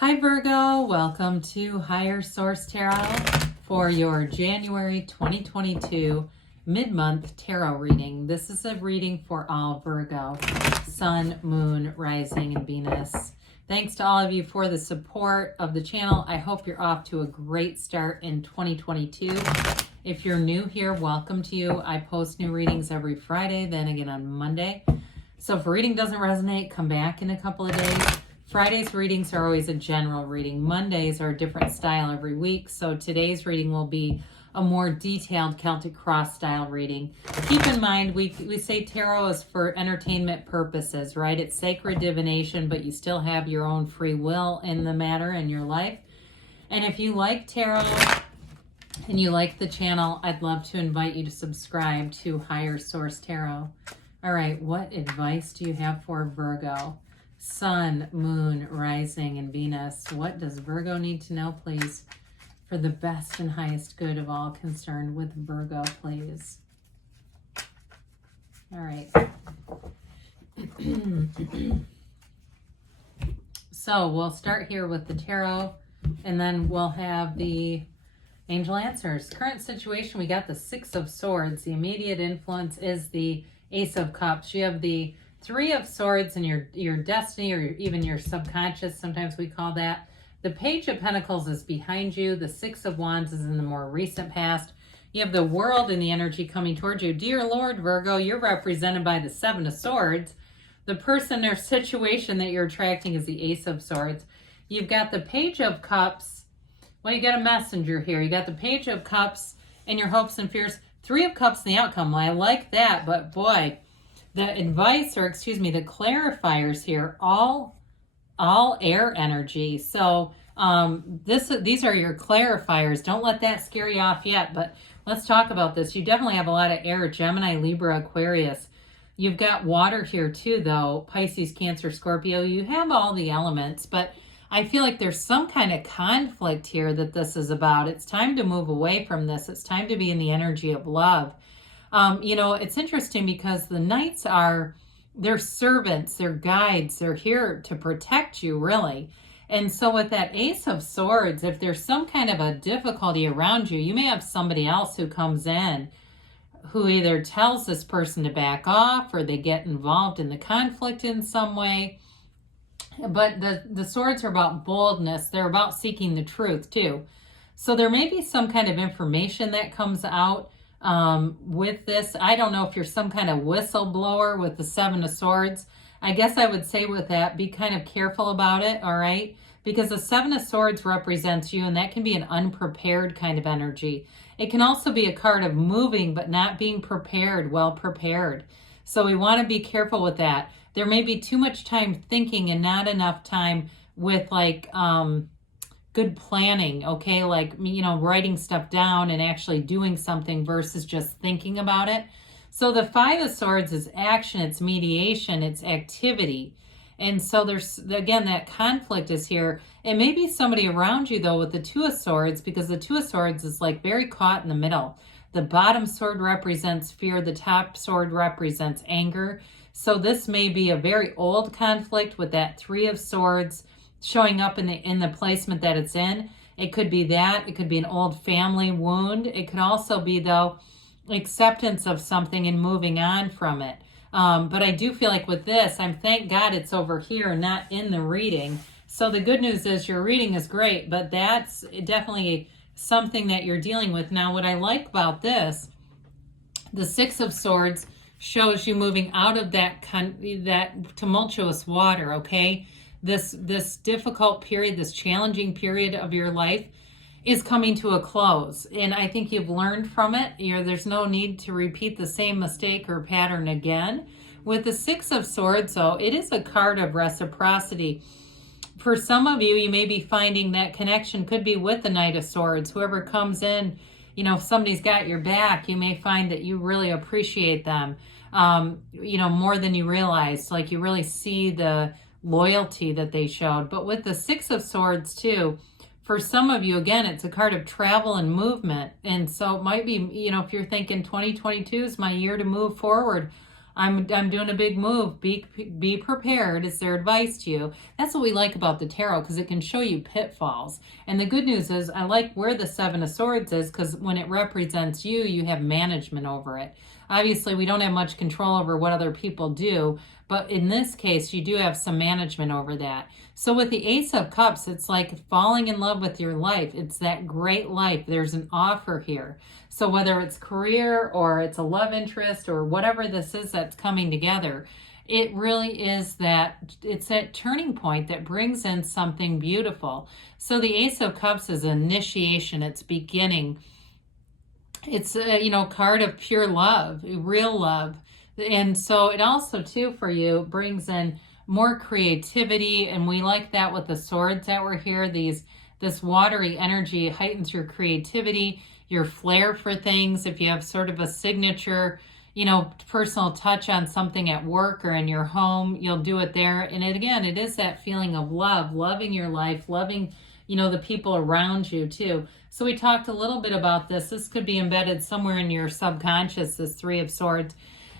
Hi Virgo, welcome to Higher Source Tarot for your January 2022 mid-month tarot reading. This is a reading for all Virgo, Sun, Moon, Rising, and Venus. Thanks to all of you for the support of the channel. I hope you're off to a great start in 2022. If you're new here, welcome to you. I post new readings every Friday, then again on Monday. So if a reading doesn't resonate, come back in a couple of days. Friday's readings are always a general reading. Mondays are a different style every week. So today's reading will be a more detailed Celtic cross style reading. Keep in mind, we say tarot is for entertainment purposes, right? It's sacred divination, but you still have your own free will in the matter in your life. And if you like tarot and you like the channel, I'd love to invite you to subscribe to Higher Source Tarot. All right, what advice do you have for Virgo? Sun, Moon, Rising, and Venus. What does Virgo need to know, please, for the best and highest good of all concerned with Virgo, please? All right. So we'll start here with the tarot, and then we'll have the angel answers. Current situation, we got the Six of Swords. The immediate influence is the Ace of Cups. You have the Three of Swords and your destiny, or even your subconscious, sometimes we call that. The Page of Pentacles is behind you. The Six of Wands is in the more recent past. You have the World and the energy coming towards you. Dear Lord, Virgo, you're represented by the Seven of Swords. The person or situation that you're attracting is the Ace of Swords. You've got the Page of Cups. Well, you got a messenger here. You got the Page of Cups and your hopes and fears. Three of Cups and the outcome. Well, I like that, but boy, the advice, or excuse me, the clarifiers here, all air energy. So these are your clarifiers. Don't let that scare you off yet, but let's talk about this. You definitely have a lot of air, Gemini, Libra, Aquarius. You've got water here too, though, Pisces, Cancer, Scorpio. You have all the elements, but I feel like there's some kind of conflict here that this is about. It's time to move away from this. It's time to be in the energy of love. It's interesting because the knights they're servants, they're guides, they're here to protect you, really. And so with that Ace of Swords, if there's some kind of a difficulty around you, you may have somebody else who comes in who either tells this person to back off or they get involved in the conflict in some way. But the swords are about boldness. They're about seeking the truth too. So there may be some kind of information that comes out with this. I don't know if you're some kind of whistleblower with the Seven of Swords. I guess I would say with that, be kind of careful about it, all right? Because the Seven of Swords represents you, and that can be an unprepared kind of energy. It can also be a card of moving, but not being prepared, well prepared. So we want to be careful with that. There may be too much time thinking and not enough time with good planning, okay? Writing stuff down and actually doing something versus just thinking about it. So the Five of Swords is action, it's mediation, it's activity. And so there's, again, that conflict is here. It may be somebody around you, though, with the Two of Swords, because the Two of Swords is very caught in the middle. The bottom sword represents fear. The top sword represents anger. So this may be a very old conflict with that Three of Swords showing up in the placement that it's in. It could be that. It could be an old family wound. It could also be, though, acceptance of something and moving on from it. But I do feel like with this, thank God it's over here, not in the reading. So the good news is your reading is great, but that's definitely something that you're dealing with. Now, what I like about this, the Six of Swords shows you moving out of that tumultuous water, okay? This difficult period, this challenging period of your life is coming to a close. And I think you've learned from it. There's no need to repeat the same mistake or pattern again. With the Six of Swords, though, it is a card of reciprocity. For some of you, you may be finding that connection could be with the Knight of Swords. Whoever comes in, if somebody's got your back, you may find that you really appreciate them, more than you realize. Like you really see the loyalty that they showed. But with the Six of Swords too, for some of you, again, it's a card of travel and movement. And so it might be, if you're thinking 2022 is my year to move forward, I'm doing a big move. Be prepared is their advice to you. That's what we like about the tarot, because it can show you pitfalls. And the good news is I like where the Seven of Swords is, because when it represents you, you have management over it. Obviously, we don't have much control over what other people do, but in this case, you do have some management over that. So with the Ace of Cups, it's like falling in love with your life. It's that great life. There's an offer here. So whether it's career or it's a love interest or whatever this is that's coming together, it really is that, it's that turning point that brings in something beautiful. So the Ace of Cups is initiation. It's beginning. It's a card of pure love, real love. And so it also too for you brings in more creativity, and we like that with the swords that were here. This watery energy heightens your creativity, your flair for things. If you have sort of a signature, personal touch on something at work or in your home, you'll do it there. And it is that feeling of love, loving your life, loving, the people around you too. So we talked a little bit about this. This could be embedded somewhere in your subconscious, this Three of Swords.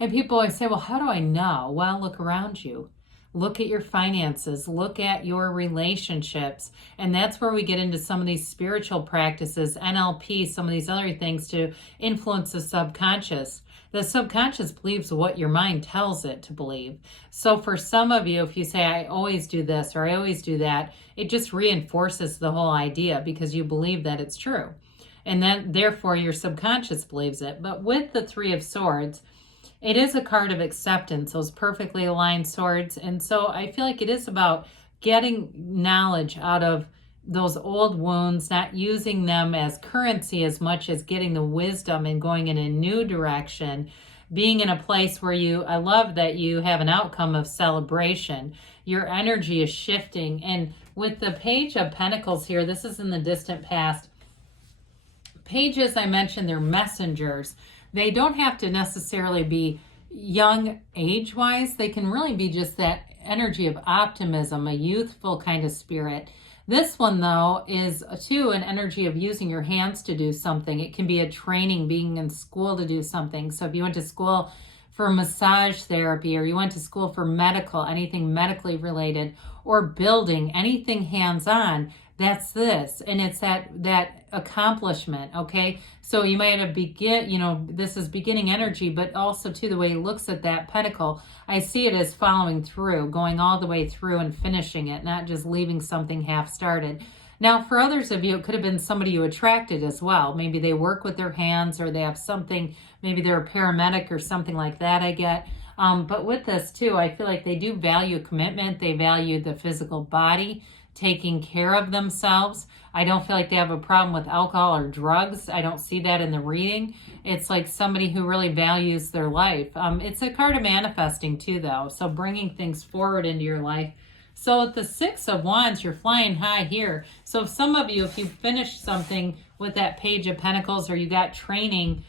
And people always say, well, how do I know? Well, look around you. Look at your finances, look at your relationships. And that's where we get into some of these spiritual practices, NLP, some of these other things to influence the subconscious. The subconscious believes what your mind tells it to believe. So for some of you, if you say, I always do this or I always do that, it just reinforces the whole idea because you believe that it's true. And then therefore your subconscious believes it. But with the Three of Swords, it is a card of acceptance, those perfectly aligned swords. And so I feel like it is about getting knowledge out of those old wounds, not using them as currency as much as getting the wisdom and going in a new direction, being in a place where I love that you have an outcome of celebration. Your energy is shifting. And with the Page of Pentacles here, this is in the distant past. Pages, I mentioned, they're messengers. They don't have to necessarily be young age-wise. They can really be just that energy of optimism, a youthful kind of spirit. This one, though, is too an energy of using your hands to do something. It can be a training, being in school to do something. So if you went to school for massage therapy, or you went to school for medical, anything medically related, or building, anything hands-on, that's this. And it's that accomplishment, okay? So you might have this is beginning energy, but also too the way he looks at that pentacle, I see it as following through, going all the way through and finishing it, not just leaving something half-started. Now, for others of you, it could have been somebody you attracted as well. Maybe they work with their hands, or they have something, maybe they're a paramedic or something like that, I get. But with this too, I feel like they do value commitment. They value the physical body, taking care of themselves. I don't feel like they have a problem with alcohol or drugs. I don't see that in the reading. It's like somebody who really values their life. It's a card of manifesting too, though. So bringing things forward into your life. So at the Six of Wands, you're flying high here. So if some of you, if you finished something with that Page of Pentacles, or you got training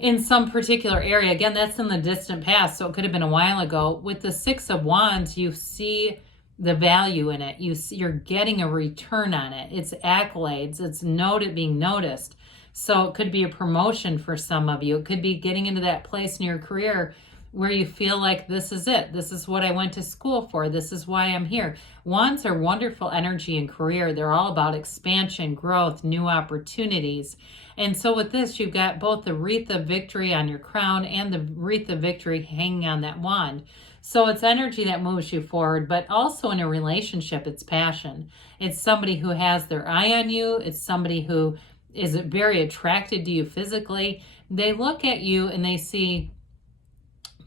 in some particular area, again, that's in the distant past, so it could have been a while ago. With the Six of Wands, you see the value in it. You're getting a return on it. It's accolades. It's being noticed. So it could be a promotion for some of you. It could be getting into that place in your career where you feel like this is it. This is what I went to school for. This is why I'm here. Wands are wonderful energy in career. They're all about expansion, growth, new opportunities. And so with this, you've got both the wreath of victory on your crown and the wreath of victory hanging on that wand. So it's energy that moves you forward, but also in a relationship, it's passion. It's somebody who has their eye on you. It's somebody who is very attracted to you physically. They look at you and they see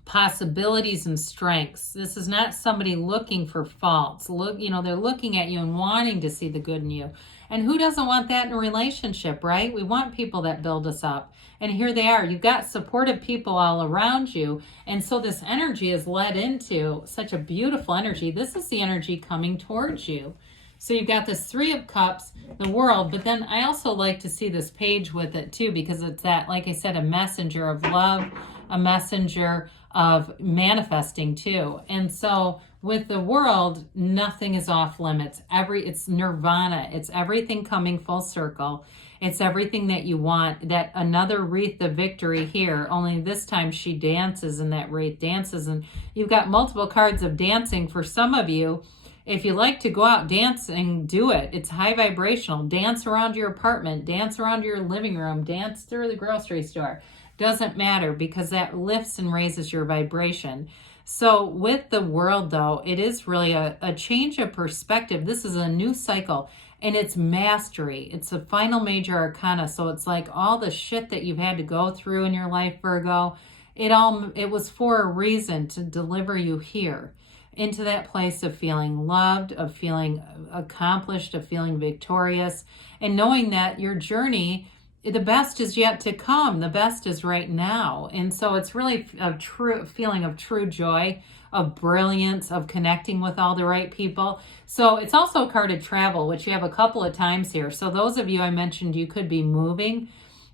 possibilities and strengths. This is not somebody looking for faults. They're looking at you and wanting to see the good in you. And who doesn't want that in a relationship, right? We want people that build us up. And here they are. You've got supportive people all around you. And so this energy is led into such a beautiful energy. This is the energy coming towards you. So you've got this Three of Cups, the World, but then I also like to see this page with it too, because it's that, like I said, a messenger of love, a messenger of manifesting too. And so with the World, nothing is off limits. It's nirvana. It's everything coming full circle. It's everything that you want. That another wreath of victory here, only this time she dances in that wreath, dances, and you've got multiple cards of dancing for some of you. If you like to go out dancing, do it. It's high vibrational. Dance around your apartment, dance around your living room, dance through the grocery store. Doesn't matter, because that lifts and raises your vibration. So with the world, though, it is really a change of perspective. This is a new cycle, and it's mastery. It's the final major arcana. So it's like all the shit that you've had to go through in your life, Virgo, it was for a reason, to deliver you here into that place of feeling loved, of feeling accomplished, of feeling victorious, and knowing that your journey, the best is yet to come. The best is right now. And so it's really a true feeling of true joy, of brilliance, of connecting with all the right people. So it's also a card of travel, which you have a couple of times here. So those of you I mentioned, you could be moving.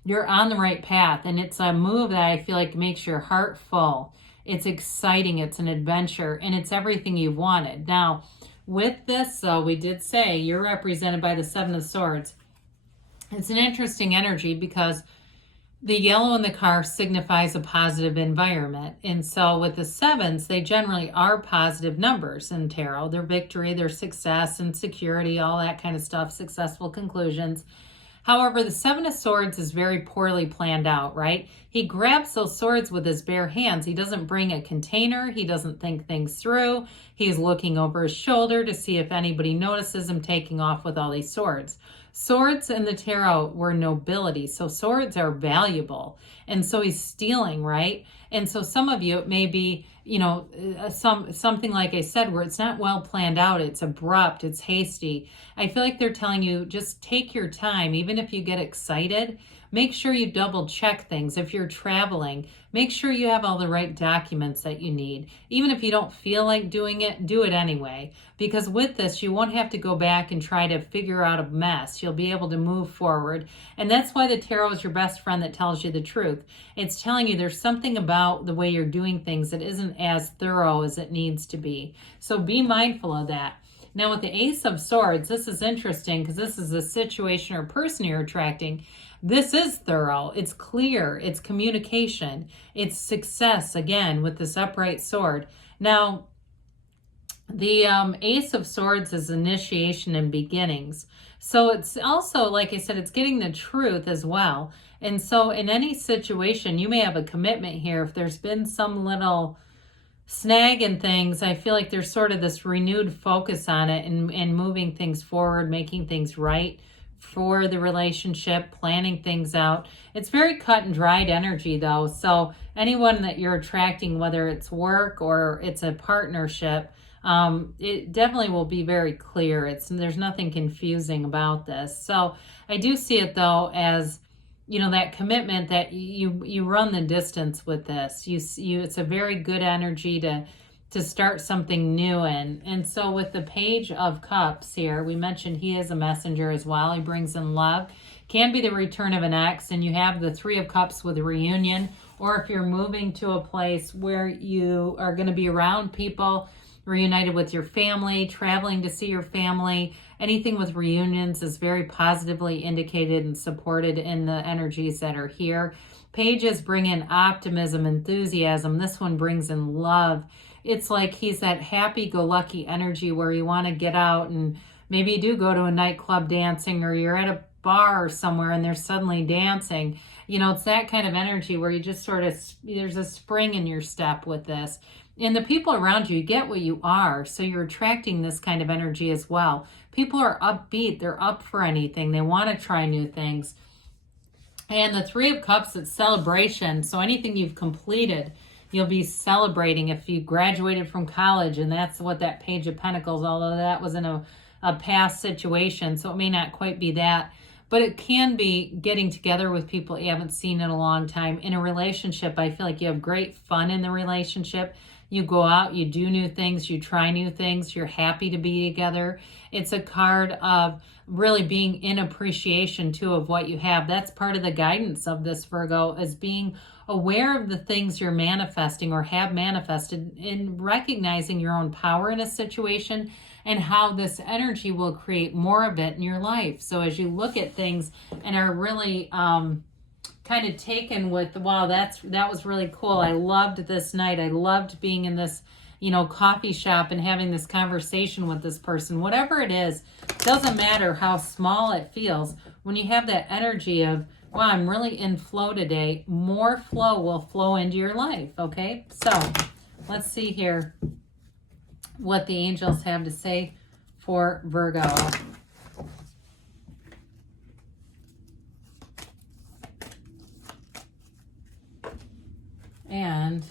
You're on the right path. And it's a move that I feel like makes your heart full. It's exciting, it's an adventure, and it's everything you've wanted. Now, with this, we did say you're represented by the Seven of Swords. It's an interesting energy because the yellow in the car signifies a positive environment. And so with the sevens, they generally are positive numbers in tarot. Their victory, their success and security, all that kind of stuff, successful conclusions. However, the Seven of Swords is very poorly planned out, right? He grabs those swords with his bare hands. He doesn't bring a container. He doesn't think things through. He's looking over his shoulder to see if anybody notices him taking off with all these swords. Swords in the tarot were nobility, so swords are valuable. And so he's stealing, right? And so some of you, it may be, something like I said, where it's not well planned out, it's abrupt, it's hasty. I feel like they're telling you, just take your time. Even if you get excited, make sure you double check things. If you're traveling, make sure you have all the right documents that you need. Even if you don't feel like doing it, do it anyway. Because with this, you won't have to go back and try to figure out a mess. You'll be able to move forward. And that's why the tarot is your best friend that tells you the truth. It's telling you there's something about the way you're doing things that isn't as thorough as it needs to be. So be mindful of that. Now with the Ace of Swords, this is interesting because this is a situation or person you're attracting. This is thorough. It's clear. It's communication. It's success, again, with this upright sword. Now, the Ace of Swords is initiation and beginnings. So it's also, like I said, it's getting the truth as well. And so in any situation, you may have a commitment here. If there's been some little snag in things, I feel like there's sort of this renewed focus on it and moving things forward, making things right for the relationship, planning things out. It's very cut and dried energy though. So anyone that you're attracting, whether it's work or it's a partnership, it definitely will be very clear. There's nothing confusing about this. So I do see it though as, that commitment that you run the distance with this. It's a very good energy to start something new in. And so with the Page of Cups here, we mentioned he is a messenger as well. He brings in love. Can be the return of an ex, and you have the Three of Cups with a reunion, or if you're moving to a place where you are going to be around people, reunited with your family, traveling to see your family. Anything with reunions is very positively indicated and supported in the energies that are here. Pages bring in optimism, enthusiasm. This one brings in love. It's like he's that happy-go-lucky energy where you want to get out and maybe you do go to a nightclub dancing, or you're at a bar or somewhere and they're suddenly dancing. It's that kind of energy where you just sort of, there's a spring in your step with this. And the people around you get what you are, so you're attracting this kind of energy as well. People are upbeat. They're up for anything. They want to try new things. And the Three of Cups, it's celebration. So anything you've completed, you'll be celebrating. If you graduated from college, and that's what that Page of Pentacles, although that was in a past situation, so it may not quite be that. But it can be getting together with people you haven't seen in a long time. In a relationship, I feel like you have great fun in the relationship. You go out, you do new things, you try new things, you're happy to be together. It's a card of really being in appreciation too of what you have. That's part of the guidance of this, Virgo, is being aware of the things you're manifesting or have manifested, in recognizing your own power in a situation and how this energy will create more of it in your life. So as you look at things and are really kind of taken with, wow, that was really cool. I loved this night. I loved being in this, you know, coffee shop and having this conversation with this person. Whatever it is, doesn't matter how small it feels. When you have that energy of, wow, I'm really in flow today, more flow will flow into your life, okay? So let's see here what the angels have to say for Virgo. And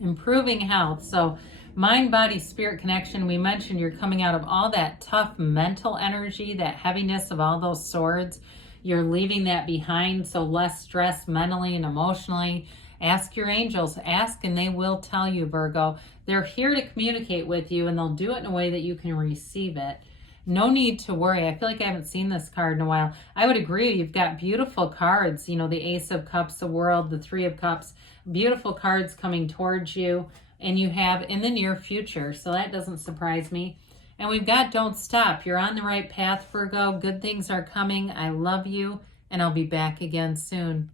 improving health. So mind, body, spirit connection. We mentioned you're coming out of all that tough mental energy, that heaviness of all those swords. You're leaving that behind, so less stress mentally and emotionally. Ask your angels. Ask and they will tell you, Virgo. They're here to communicate with you, and they'll do it in a way that you can receive it. No need to worry. I feel like I haven't seen this card in a while. I would agree. You've got beautiful cards. You know, the Ace of Cups, the World, the Three of Cups. Beautiful cards coming towards you. And you have in the near future. So that doesn't surprise me. And we've got don't stop. You're on the right path, Virgo. Good things are coming. I love you. And I'll be back again soon.